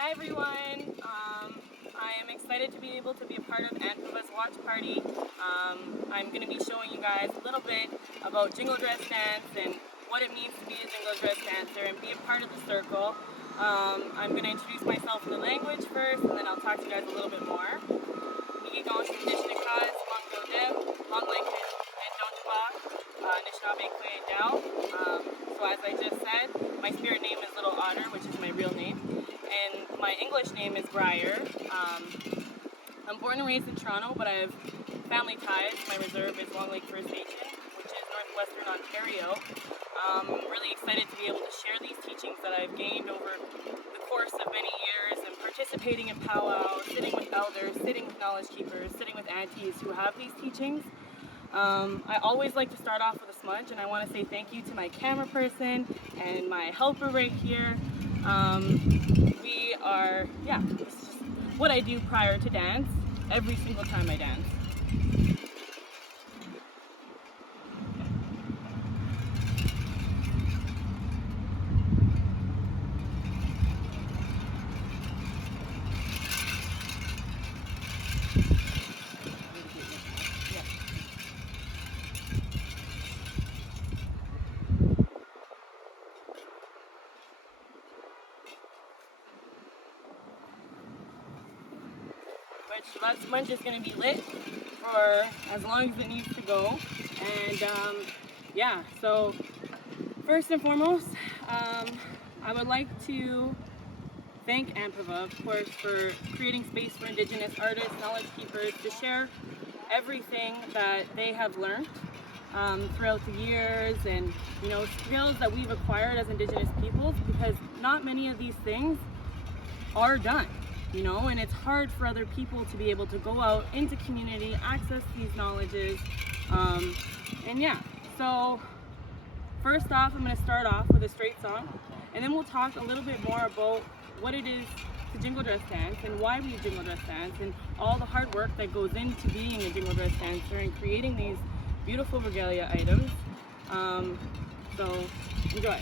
Hi everyone. I am excited to be able to be a part of ANDPVA's watch party. I'm going to be showing you guys a little bit about jingle dress dance and what it means to be a jingle dress dancer and be a part of the circle. I'm going to introduce myself in the language first, and then I'll talk to you guys a little bit more. So as I just said, my spirit name is Little Otter, which is my real name, and my English name is Briar. I'm born and raised in Toronto, but I have family ties. My reserve is Long Lake First Nation, which is northwestern Ontario. I'm really excited to be able to share these teachings that I've gained over the course of many years and participating in powwows, sitting with elders, sitting with knowledge keepers, sitting with aunties who have these teachings. I always like to start off with a smudge, and I want to say thank you to my camera person and my helper right here. This is just what I do prior to dance, every single time I dance. So that smudge is going to be lit for as long as it needs to go. And so first and foremost, I would like to thank ANDPVA, of course, for creating space for Indigenous artists, knowledge keepers to share everything that they have learned throughout the years, and skills that we've acquired as Indigenous peoples, because not many of these things are done. And it's hard for other people to be able to go out into community, access these knowledges, so first off, I'm going to start off with a straight song, and then we'll talk a little bit more about what it is to jingle dress dance and why we jingle dress dance and all the hard work that goes into being a jingle dress dancer and creating these beautiful regalia items. So enjoy.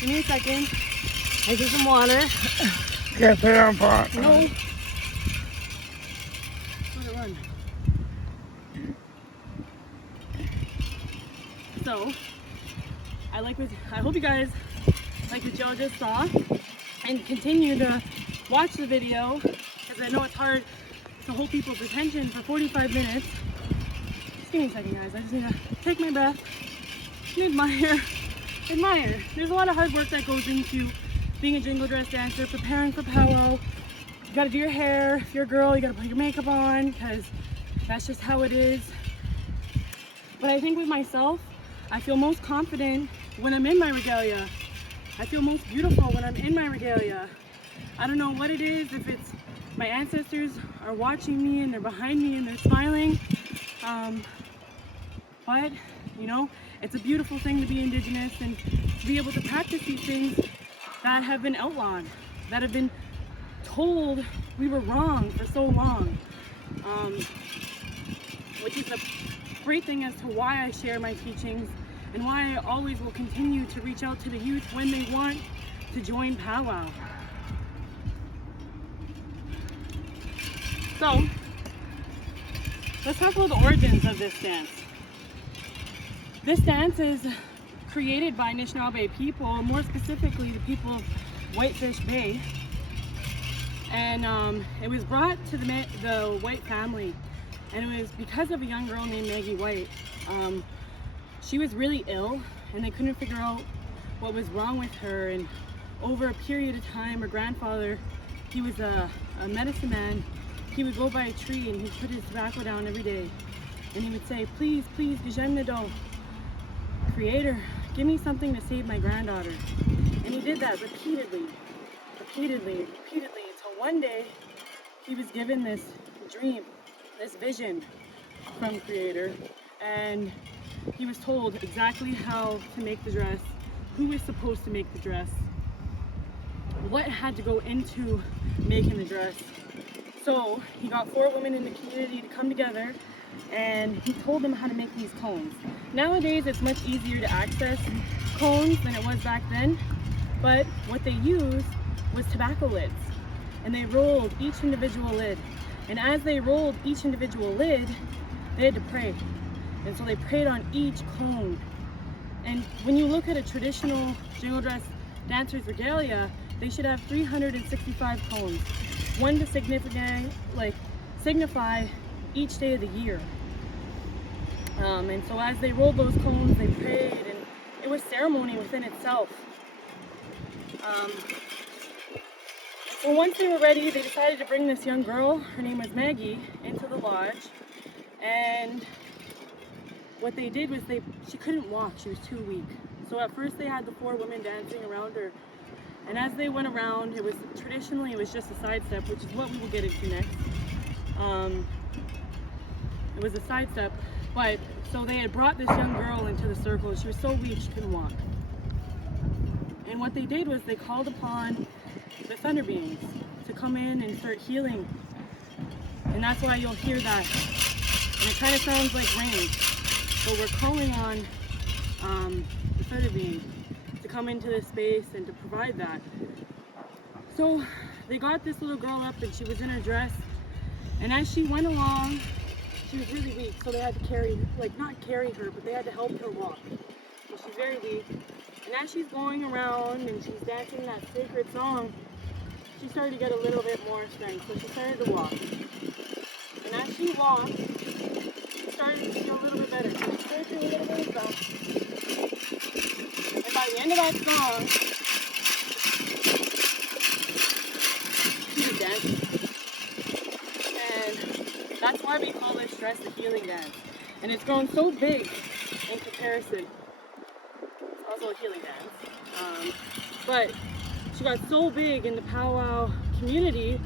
Give me a second. I get some water. Can't stay on pot. No. Let it run. So, I hope you guys like what y'all just saw and continue to watch the video because I know it's hard to hold people's attention for 45 minutes. Just give me a second, guys. I just need to take my breath and admire. There's a lot of hard work that goes into being a jingle dress dancer, preparing for powwow. You gotta do your hair. If you're a girl, you gotta put your makeup on because that's just how it is. But I think with myself, I feel most confident when I'm in my regalia. I feel most beautiful when I'm in my regalia. I don't know what it is, if it's my ancestors are watching me and they're behind me and they're smiling. But, you know, it's a beautiful thing to be Indigenous and to be able to practice these things that have been outlawed, that have been told we were wrong for so long. Which is a great thing as to why I share my teachings and why I always will continue to reach out to the youth when they want to join powwow. So, let's talk about the origins of this dance. This dance is created by Anishinaabe people, more specifically the people of Whitefish Bay. And it was brought to the White family, and it was because of a young girl named Maggie White. She was really ill, and they couldn't figure out what was wrong with her. And over a period of time, her grandfather, he was a medicine man. He would go by a tree and he'd put his tobacco down every day, and he would say, "Please, please, Gijanado, Creator, give me something to save my granddaughter." And he did that repeatedly, until one day he was given this dream, this vision from Creator, and he was told exactly how to make the dress, who was supposed to make the dress, what had to go into making the dress. So he got 4 women in the community to come together, and he told them how to make these cones. Nowadays it's much easier to access cones than it was back then, but what they used was tobacco lids, and they rolled each individual lid. And as they rolled each individual lid, they had to pray. And so they prayed on each cone. And when you look at a traditional jingle dress dancer's regalia, they should have 365 cones, one to signify each day of the year. And so as they rolled those cones, they prayed, and it was ceremony within itself. So once they were ready, they decided to bring this young girl, her name was Maggie, into the lodge. And what they did was she couldn't walk, she was too weak. So at first they had the 4 women dancing around her. And as they went around, traditionally it was just a side step, which is what we will get into next. It was a side step, but so they had brought this young girl into the circle. She was so weak she couldn't walk. And what they did was they called upon the thunder beings to come in and start healing. And that's why you'll hear that. And it kind of sounds like rain. So we're calling on the thunder being to come into this space and to provide that. So they got this little girl up, and she was in her dress. And as she went along, she was really weak, so they had to not carry her, but they had to help her walk. So she's very weak. And as she's going around and she's dancing that sacred song, she started to get a little bit more strength, so she started to walk. And as too long, it started to feel a little bit better. It started to feel a little bit of stuff. And by the end of that song, she was dancing. And that's why we call this dress the healing dance. And it's grown so big in comparison. It's also a healing dance. But she got so big in the powwow community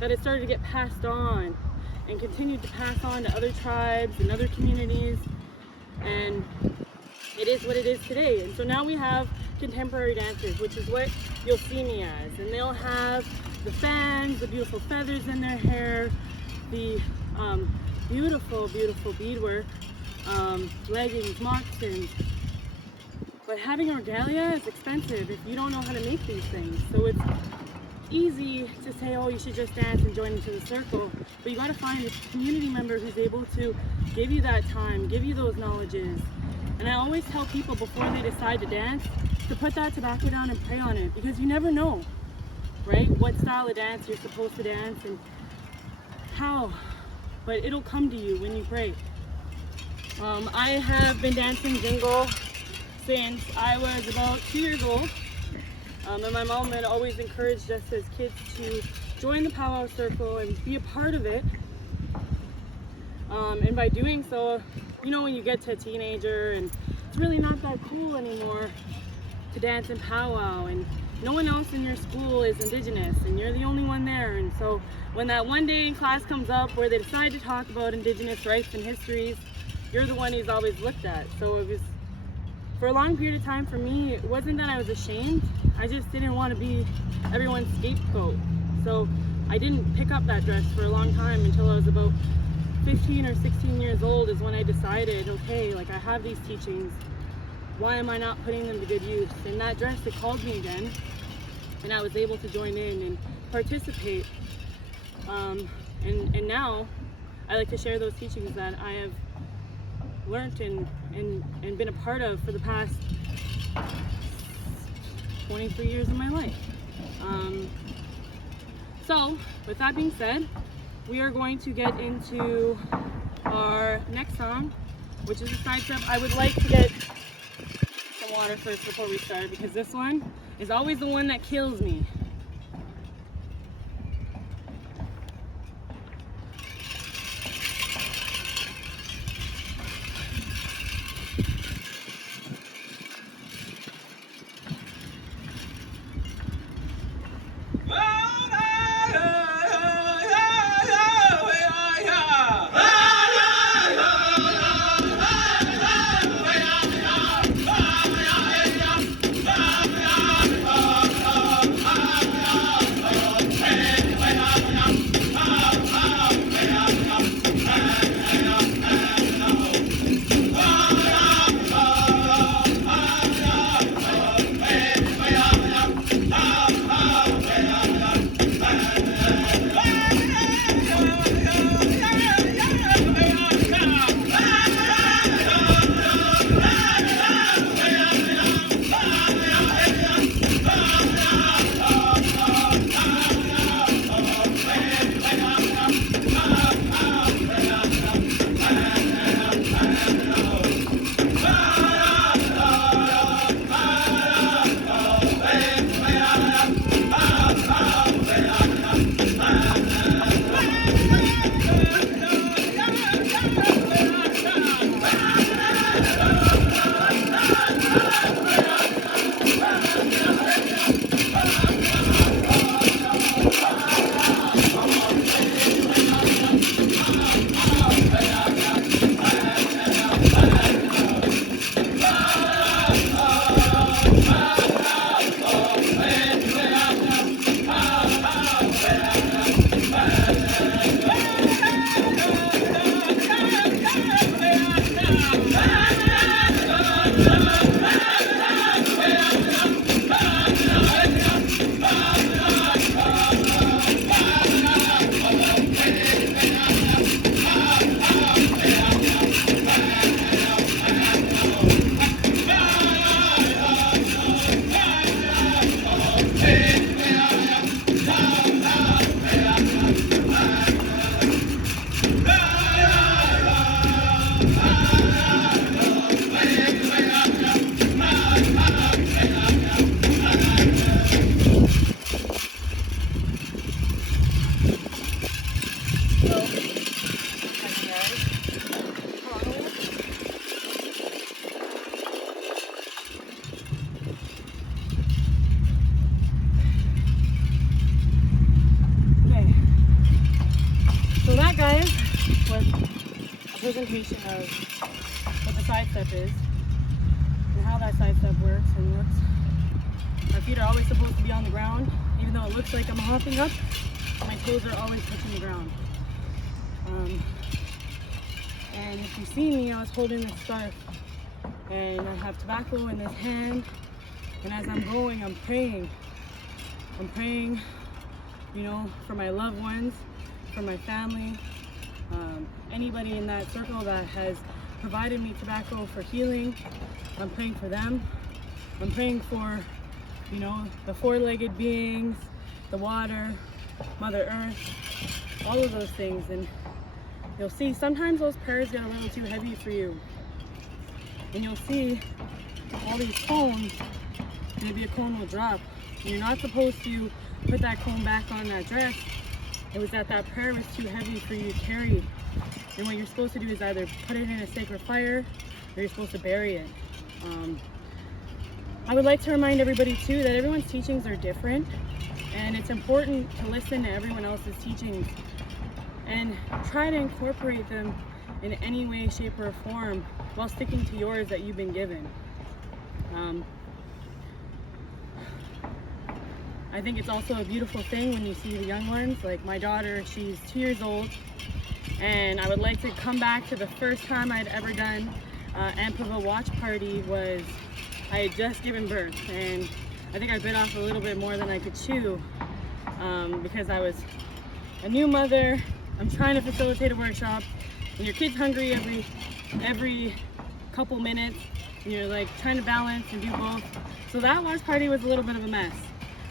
that it started to get passed on and continued to pass on to other tribes and other communities. And it is what it is today. And so now we have contemporary dancers, which is what you'll see me as. And they'll have the fans, the beautiful feathers in their hair, the beautiful, beautiful beadwork, leggings, moccasins. But having regalia is expensive if you don't know how to make these things. So it's easy to say, oh, you should just dance and join into the circle. But you gotta find a community member who's able to give you that time, give you those knowledges. And I always tell people before they decide to dance to put that tobacco down and pray on it, because you never know, right? What style of dance you're supposed to dance and how, but it'll come to you when you pray. I have been dancing jingle since I was about 2 years old. And my mom had always encouraged us as kids to join the powwow circle and be a part of it. And by doing so, you know, when you get to a teenager and it's really not that cool anymore to dance in powwow, and no one else in your school is Indigenous and you're the only one there. And so when that one day in class comes up where they decide to talk about Indigenous rights and histories, you're the one who's always looked at. So it was, for a long period of time for me, it wasn't that I was ashamed, I just didn't want to be everyone's scapegoat. So I didn't pick up that dress for a long time until I was about 15 or 16 years old is when I decided, okay, like I have these teachings, why am I not putting them to good use? And that dress, it called me again, and I was able to join in and participate. And now I like to share those teachings that I have learned and been a part of for the past 23 years of my life. So with that being said, we are going to get into our next song, which is a side step. I would like to get some water first before we start, because this one is always the one that kills me. with a presentation of what the side step is and how that side step works and looks. My feet are always supposed to be on the ground. Even though it looks like I'm hopping up, my toes are always touching the ground. And if you see me, I was holding this scarf and I have tobacco in this hand, and as I'm going, I'm praying. I'm praying, you know, for my loved ones, for my family, anybody in that circle that has provided me tobacco for healing. I'm praying for them. I'm praying for, you know, the four-legged beings, the water, Mother Earth, all of those things. And you'll see sometimes those prayers get a little too heavy for you. And you'll see all these cones, maybe a cone will drop. And you're not supposed to put that cone back on that dress. It was that prayer was too heavy for you to carry. And what you're supposed to do is either put it in a sacred fire or you're supposed to bury it. I would like to remind everybody too that everyone's teachings are different, and it's important to listen to everyone else's teachings and try to incorporate them in any way, shape, or form while sticking to yours that you've been given. I think it's also a beautiful thing when you see the young ones. Like my daughter, she's 2 years old, and I would like to come back to the first time I'd ever done ANDPVA watch party. Was I had just given birth, and I think I bit off a little bit more than I could chew because I was a new mother. I'm trying to facilitate a workshop, and your kid's hungry every couple minutes, and you're like trying to balance and do both. So that watch party was a little bit of a mess.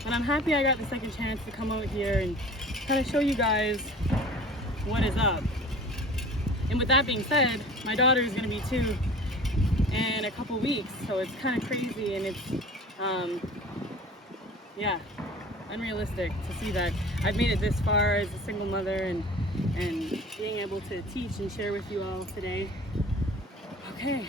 But I'm happy I got the second chance to come out here and kind of show you guys what is up. And with that being said, my daughter is going to be 2 in a couple weeks, so it's kind of crazy, and it's yeah, unrealistic to see that I've made it this far as a single mother and being able to teach and share with you all today. Okay,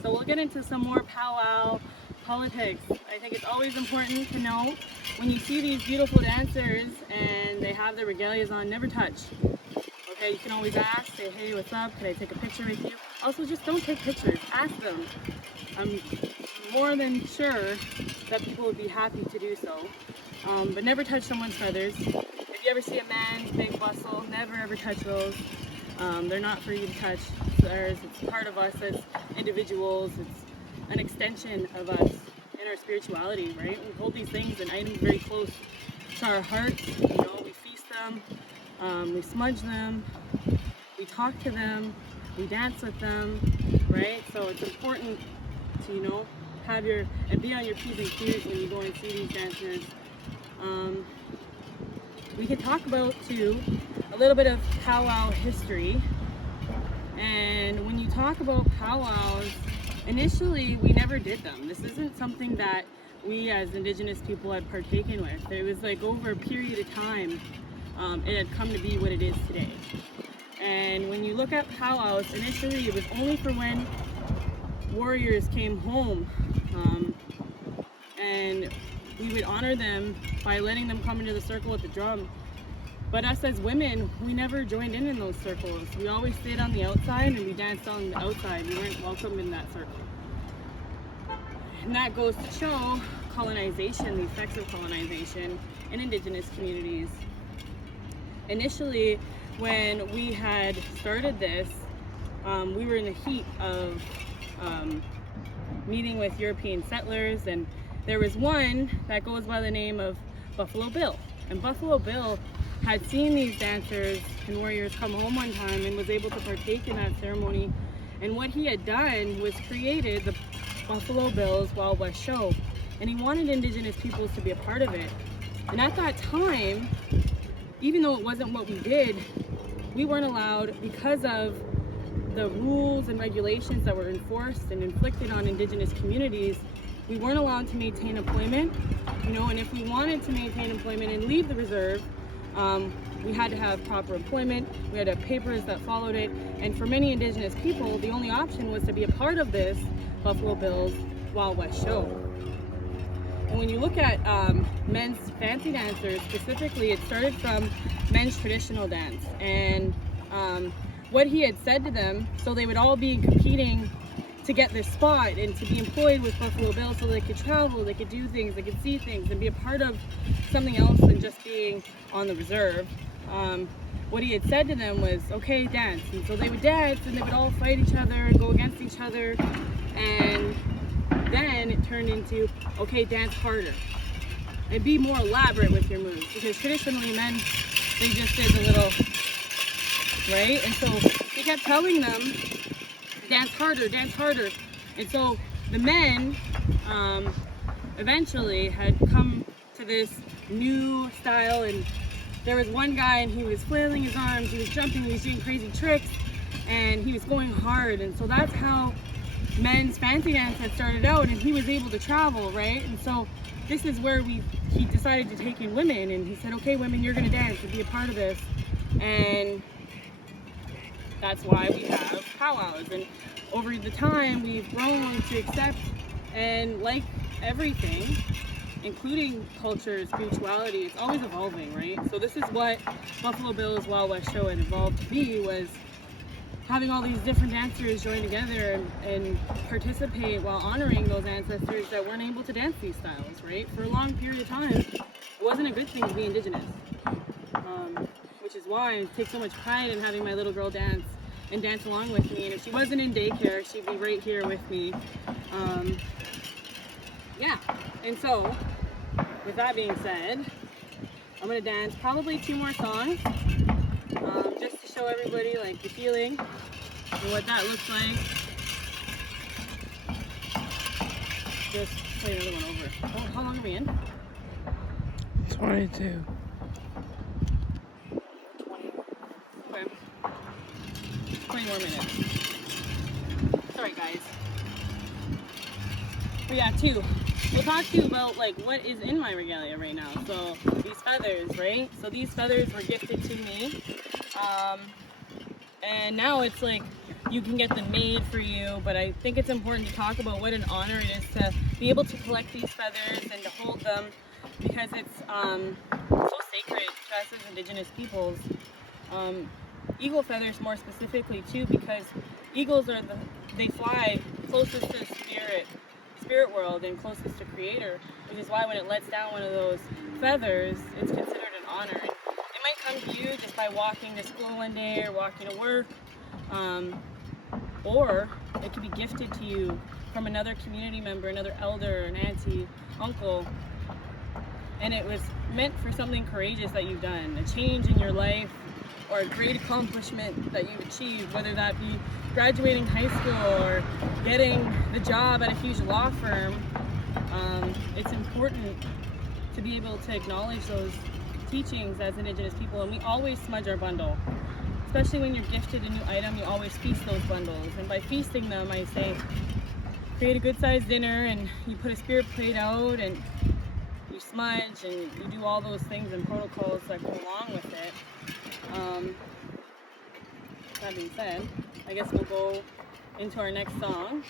so we'll get into some more powwow politics. I think it's always important to know when you see these beautiful dancers and they have their regalias on, never touch. Okay, you can always ask, say, hey, what's up? Can I take a picture with you? Also, just don't take pictures. Ask them. I'm more than sure that people would be happy to do so. But never touch someone's feathers. If you ever see a man's big bustle, never ever touch those. They're not for you to touch. It's part of us as individuals. It's an extension of us in our spirituality, right? We hold these things and items very close to our hearts. You know, we feast them. We smudge them, we talk to them, we dance with them, right? So it's important to, you know, have and be on your P's and Q's when you go and see these dancers. We could talk about too a little bit of powwow history. And when you talk about powwows, initially we never did them. This isn't something that we as Indigenous people had partaken with. It was like over a period of time. It had come to be what it is today. And when you look at powwows, initially it was only for when warriors came home, and we would honor them by letting them come into the circle with the drum. But us as women, we never joined in those circles. We always stayed on the outside and we danced on the outside. We weren't welcome in that circle. And that goes to show colonization, the effects of colonization in Indigenous communities. Initially, when we had started this, we were in the heat of meeting with European settlers, and there was one that goes by the name of Buffalo Bill. And Buffalo Bill had seen these dancers and warriors come home one time and was able to partake in that ceremony. And what he had done was created the Buffalo Bill's Wild West Show. And he wanted Indigenous peoples to be a part of it. And at that time, even though it wasn't what we did, we weren't allowed, because of the rules and regulations that were enforced and inflicted on Indigenous communities, we weren't allowed to maintain employment, you know, and if we wanted to maintain employment and leave the reserve, we had to have proper employment, we had to have papers that followed it, and for many Indigenous people, the only option was to be a part of this Buffalo Bill's Wild West Show. And when you look at men's fancy dancers specifically, it started from men's traditional dance. And what he had said to them, so they would all be competing to get this spot and to be employed with Buffalo Bill so they could travel, they could do things, they could see things and be a part of something else than just being on the reserve. What he had said to them was, okay, dance. And so they would dance and they would all fight each other and go against each other. And then it turned into, okay, dance harder. And be more elaborate with your moves. Because traditionally men, they just did a little, right? And so he kept telling them, dance harder, dance harder. And so the men eventually had come to this new style, and there was one guy and he was flailing his arms, he was jumping, he was doing crazy tricks, and he was going hard. And so that's how men's fancy dance had started out, and he was able to travel, right? And so this is where he decided to take in women, and he said, okay, women, you're gonna dance and be a part of this. And that's why we have powwows. And over the time, we've grown to accept and like everything, including culture, spirituality. It's always evolving, right? So this is what Buffalo Bill's Wild West show had evolved to be, was having all these different dancers join together and participate while honoring those ancestors that weren't able to dance these styles, right? For a long period of time, it wasn't a good thing to be Indigenous. Which is why I take so much pride in having my little girl dance and dance along with me. And if she wasn't in daycare, she'd be right here with me. Yeah, and so with that being said, I'm gonna dance probably 2 more songs, just to show everybody like the feeling and what that looks like. Just play another one over. Oh, how long are we in? 22. Okay. 20 more minutes. Sorry guys. But yeah, 2. We'll talk to you about like what is in my regalia right now. So these feathers, right? So these feathers were gifted to me. And now it's like you can get them made for you, but I think it's important to talk about what an honor it is to be able to collect these feathers and to hold them, because it's so sacred to us as Indigenous peoples. Eagle feathers more specifically too, because eagles are they fly closest to spirit world and closest to creator, which is why when it lets down one of those feathers, it's considered an honor. And it might come to you just by walking to school one day or walking to work, or it could be gifted to you from another community member, another elder, an auntie, uncle, and it was meant for something courageous that you've done, a change in your life, or a great accomplishment that you've achieved, whether that be graduating high school or getting the job at a huge law firm. It's important to be able to acknowledge those teachings as Indigenous people, and we always smudge our bundle. Especially when you're gifted a new item, you always feast those bundles, and by feasting them, I say, create a good-sized dinner, and you put a spirit plate out, and you smudge, and you do all those things and protocols that go along with it. That being said, I guess we'll go into our next song.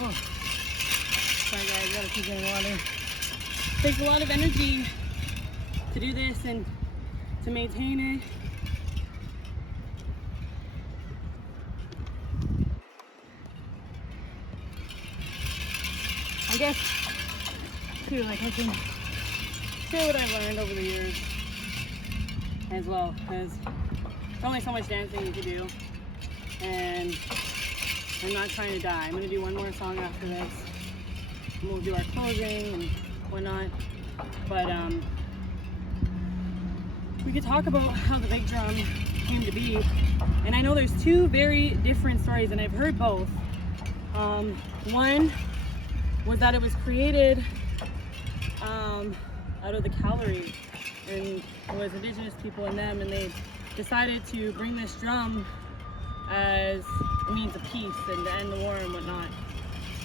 Oh. Sorry guys, gotta keep getting water. It takes a lot of energy to do this and to maintain it. I guess too, like I can share what I've learned over the years as well, because there's only so much dancing you can do, and I'm not trying to die. I'm gonna do one more song after this, and we'll do our closing and whatnot. But we could talk about how the big drum came to be, and I know there's two very different stories, and I've heard both. One was that it was created out of the Calgary, and it was indigenous people in them, and they decided to bring this drum as a means of peace and to end the war and whatnot.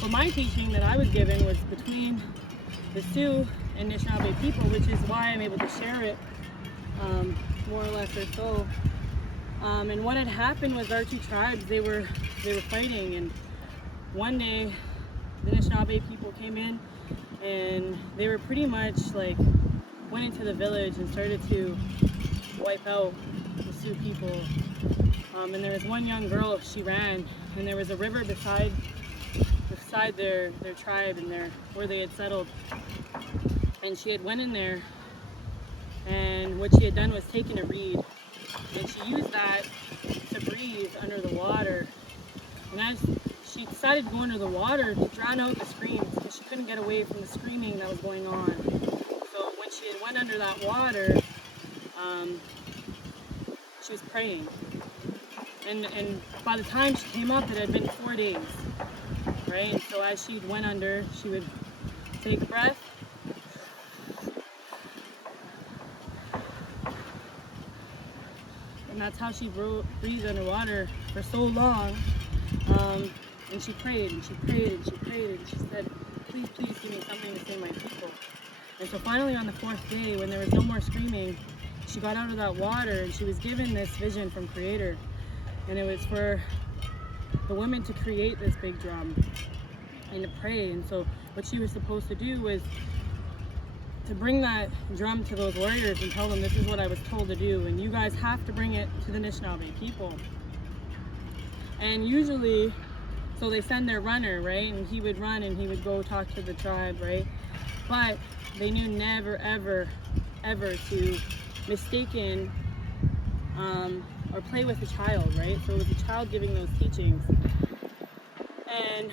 But my teaching that I was given was between the Sioux and Anishinaabe people, which is why I'm able to share it more or less or so. And what had happened was our two tribes, they were fighting, and one day the Anishinaabe people came in and they were pretty much like went into the village and started to wipe out the Sioux people. And there was one young girl, she ran, and there was a river beside their tribe and where they had settled. And she had went in there, and what she had done was taken a reed, and she used that to breathe under the water. And as she decided to go under the water to drown out the screams, because she couldn't get away from the screaming that was going on. So when she had went under that water, she was praying. And by the time she came up, it had been 4 days, right? And so as she went under, she would take a breath, and that's how she breathed underwater for so long. And she prayed, and she prayed, and she prayed, and she said, please, please give me something to save my people. And so finally on the 4th day, when there was no more screaming, she got out of that water, and she was given this vision from Creator. And it was for the women to create this big drum and to pray. And so what she was supposed to do was to bring that drum to those warriors and tell them, this is what I was told to do, and you guys have to bring it to the Anishinaabe people. And usually, so they send their runner, right? And he would run and he would go talk to the tribe, right? But they knew never, ever, ever to mistaken or play with a child, right? So it was a child giving those teachings. And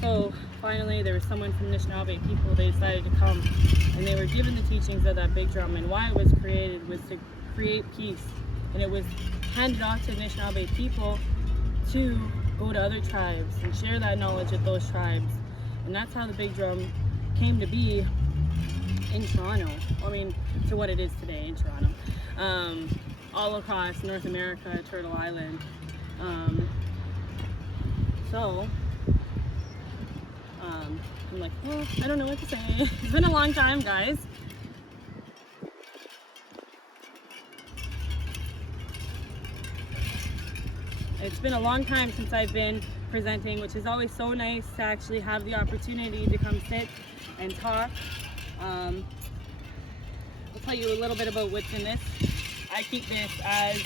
so finally there was someone from Anishinaabe people, they decided to come, and they were given the teachings of that big drum, and why it was created was to create peace. And it was handed off to Anishinaabe people to go to other tribes and share that knowledge with those tribes. And that's how the big drum came to be in Toronto. I mean, to what it is today in Toronto. All across North America, Turtle Island. I'm like, well, I don't know what to say. It's been a long time, guys. It's been a long time since I've been presenting, which is always so nice to actually have the opportunity to come sit and talk. I'll tell you a little bit about what's in this. I keep this as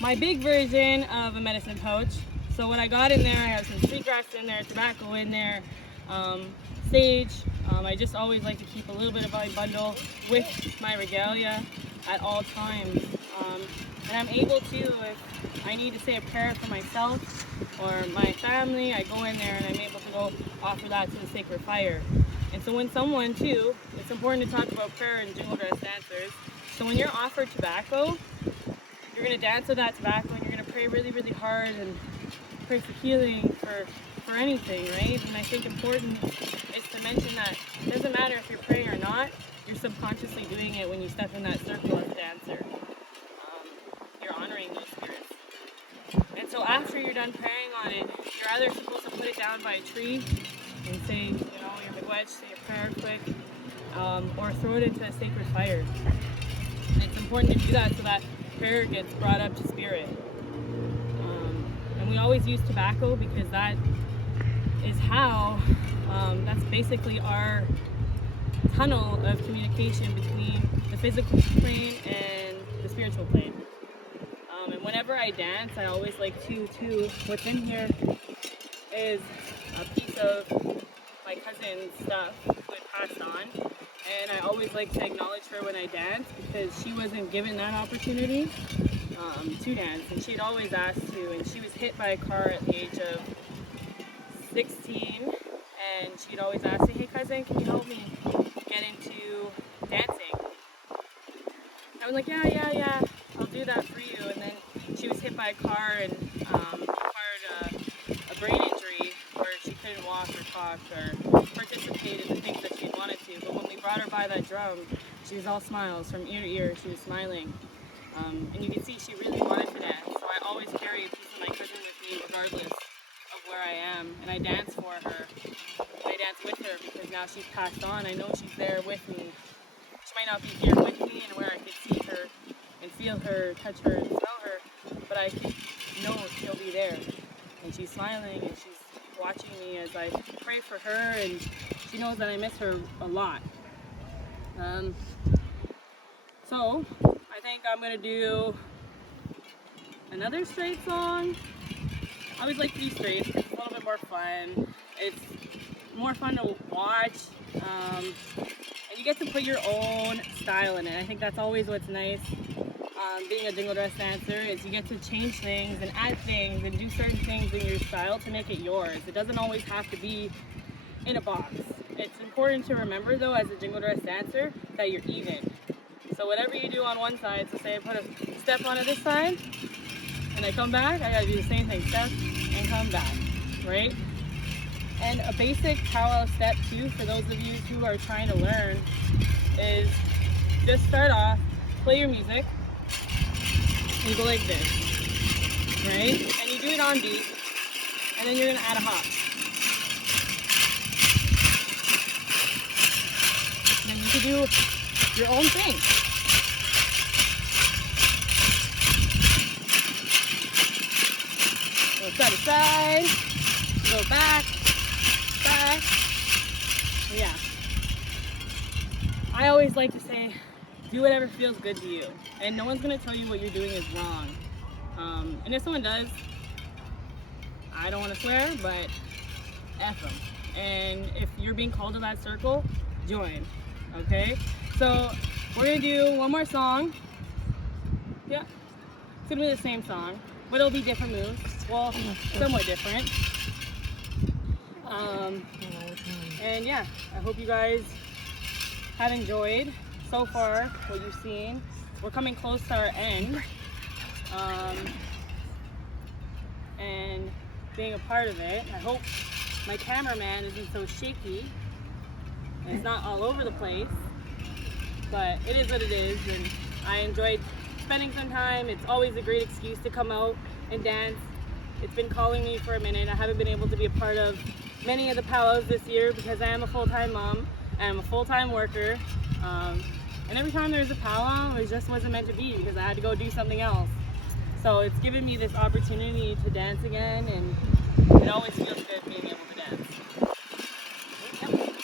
my big version of a medicine pouch. So what I got in there, I have some sweetgrass in there, tobacco in there, sage. I just always like to keep a little bit of my bundle with my regalia at all times. And I'm able to, if I need to say a prayer for myself or my family, I go in there and I'm able to go offer that to the sacred fire. And so when someone too, it's important to talk about prayer and jingle dress dancers. So when you're offered tobacco, you're going to dance with that tobacco and you're going to pray really, really hard and pray for healing, for anything, right? And I think important is to mention that it doesn't matter if you're praying or not, you're subconsciously doing it when you step in that circle as a dancer. You're honoring those spirits. And so after you're done praying on it, you're either supposed to put it down by a tree and say, you know, your miigwech, say your prayer quick, or throw it into a sacred fire. And it's important to do that so that prayer gets brought up to spirit. And we always use tobacco because that is how that's basically our tunnel of communication between the physical plane and the spiritual plane. And whenever I dance, I always like to what's in here is a piece of my cousin's stuff who had passed on, and I always like to acknowledge her when I dance because she wasn't given that opportunity to dance, and she'd always asked to, and she was hit by a car at the age of 16, and she'd always ask me, "Hey cousin, can you help me get into dancing?" I was like, yeah, I'll do that for you. And then she was hit by a car and acquired a brain injury where she couldn't walk or talk or participate in the things that she wanted to. But when we brought her by that drum, she was all smiles from ear to ear. She was smiling. And you can see she really wanted to dance. So I always carry a piece of my cousin with me regardless of where I am. And I dance for her. I dance with her because now she's passed on. I know she's there with me. She might not be here with me and where I could see her and feel her, touch her, and smell her, but I know she'll be there. And she's smiling and she's watching me as I pray for her, and she knows that I miss her a lot. So I think I'm gonna do another straight song. I always like to do straight because it's a little bit more fun. It's more fun to watch. And you get to put your own style in it. I think that's always what's nice. Being a jingle dress dancer is you get to change things and add things and do certain things in your style to make it yours. It doesn't always have to be in a box. It's important to remember though, as a jingle dress dancer, that you're even. So whatever you do on one side, so say I put a step onto this side and I come back, I gotta do the same thing, step and come back, right? And a basic parallel step too, for those of you who are trying to learn, is just start off, play your music, and go like this, right? And you do it on beat, and then you're gonna add a hop. And then you can do your own thing. Go side to side, go back. Yeah. I always like to say, do whatever feels good to you. And no one's gonna tell you what you're doing is wrong. And if someone does, I don't wanna swear, but F them. And if you're being called to that circle, join, okay? So we're gonna do one more song. Yeah, it's gonna be the same song, but it'll be different moves. Well, somewhat different. And yeah, I hope you guys have enjoyed so far what you've seen. We're coming close to our end. And being a part of it, I hope my cameraman isn't so shaky and it's not all over the place, but it is what it is, and I enjoyed spending some time. It's always a great excuse to come out and dance. It's been calling me for a minute. I haven't been able to be a part of many of the powwows this year because I am a full-time mom and I'm a full-time worker. And every time there's a powwow, it just wasn't meant to be because I had to go do something else. So it's given me this opportunity to dance again, and it always feels good being able to dance. Yep.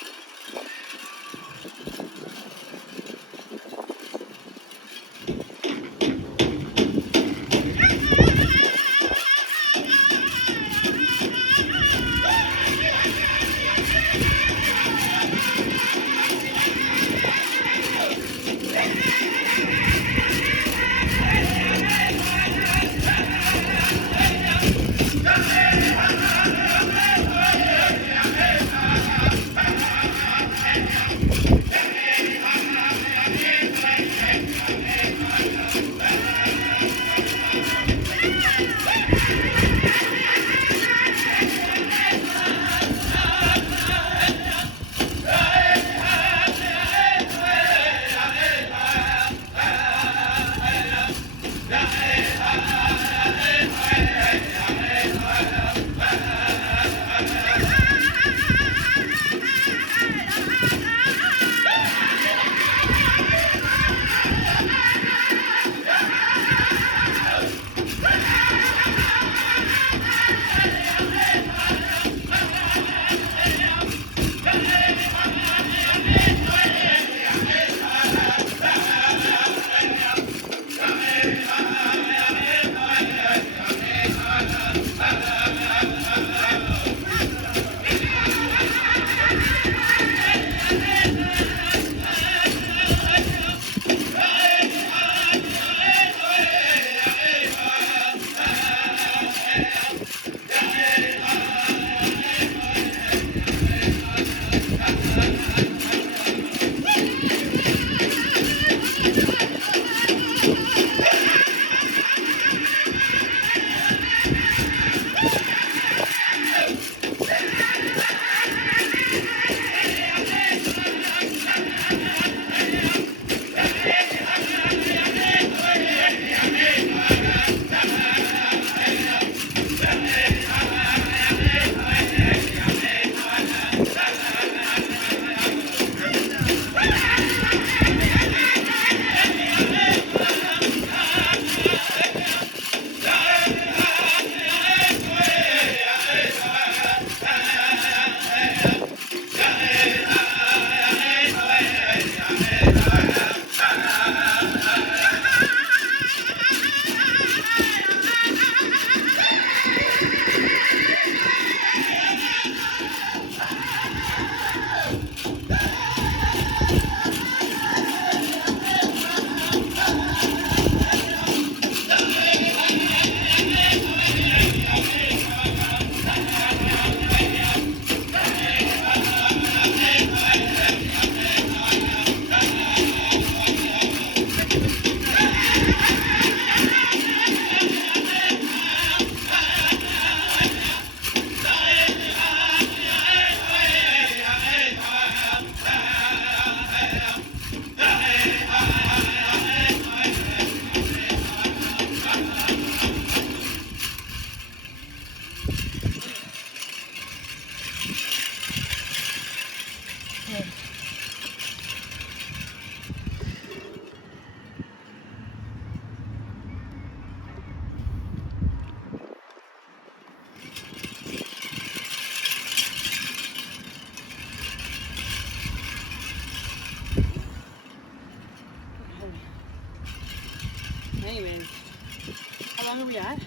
we at?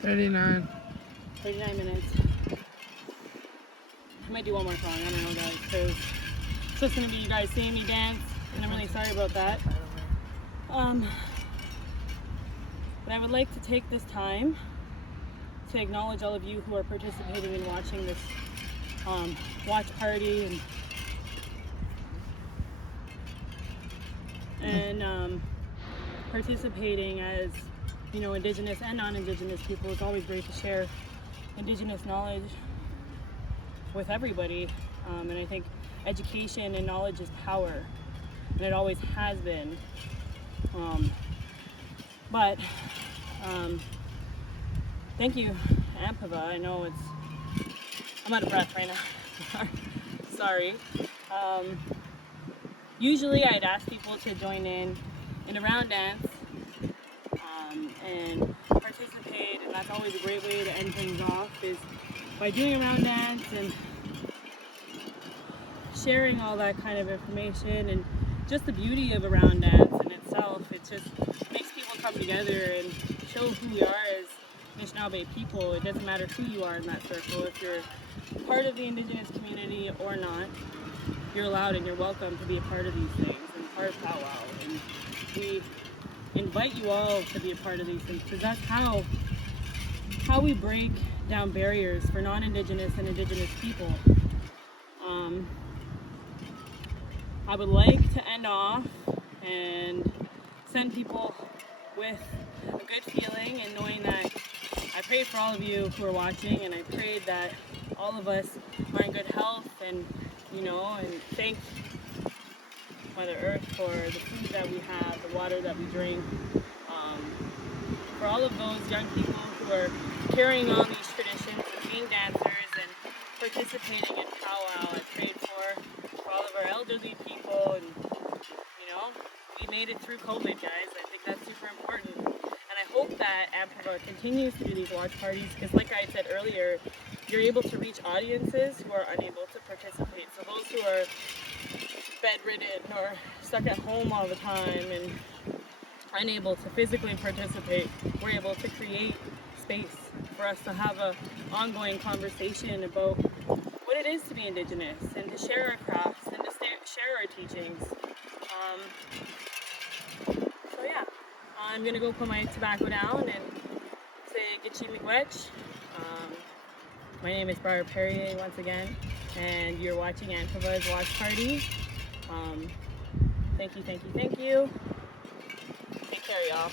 39. 39 minutes. I might do one more song, I don't know guys, because it's just gonna be you guys seeing me dance, and I'm really sorry about that. But I would like to take this time to acknowledge all of you who are participating in watching this watch party and participating as, you know, Indigenous and non-Indigenous people. It's always great to share Indigenous knowledge with everybody, and I think education and knowledge is power, and it always has been. Thank you, ANDPVA. I know I'm out of breath right now. Sorry. Usually I'd ask people to join in a round dance and participate, and that's always a great way to end things off, is by doing a round dance and sharing all that kind of information. And just the beauty of a round dance in itself, it just makes people come together and show who we are as Anishinaabe people. It doesn't matter who you are in that circle. If you're part of the Indigenous community or not, you're allowed and you're welcome to be a part of these things and part of powwow. And we invite you all to be a part of these things, because that's how we break down barriers for non-Indigenous and Indigenous people. I would like to end off and send people with a good feeling, and knowing that I prayed for all of you who are watching, and I prayed that all of us are in good health, and you know, and thank Mother Earth for the food that we have, the water that we drink, for all of those young people who are carrying on these traditions and being dancers and participating in powwow. I prayed for all of our elderly people, and you know, we made it through COVID, guys. I think that's super important, and I hope that ANDPVA continues to do these watch parties, because like I said earlier, you're able to reach audiences who are unable to participate. So those who are bedridden or stuck at home all the time and unable to physically participate, we're able to create space for us to have an ongoing conversation about what it is to be Indigenous, and to share our crafts, and to share our teachings. So yeah, I'm gonna go put my tobacco down and say Gitchi Miigwech. My name is Briar Perrier once again, and you're watching ANDPVA's Watch Party. Thank you. Take care, y'all.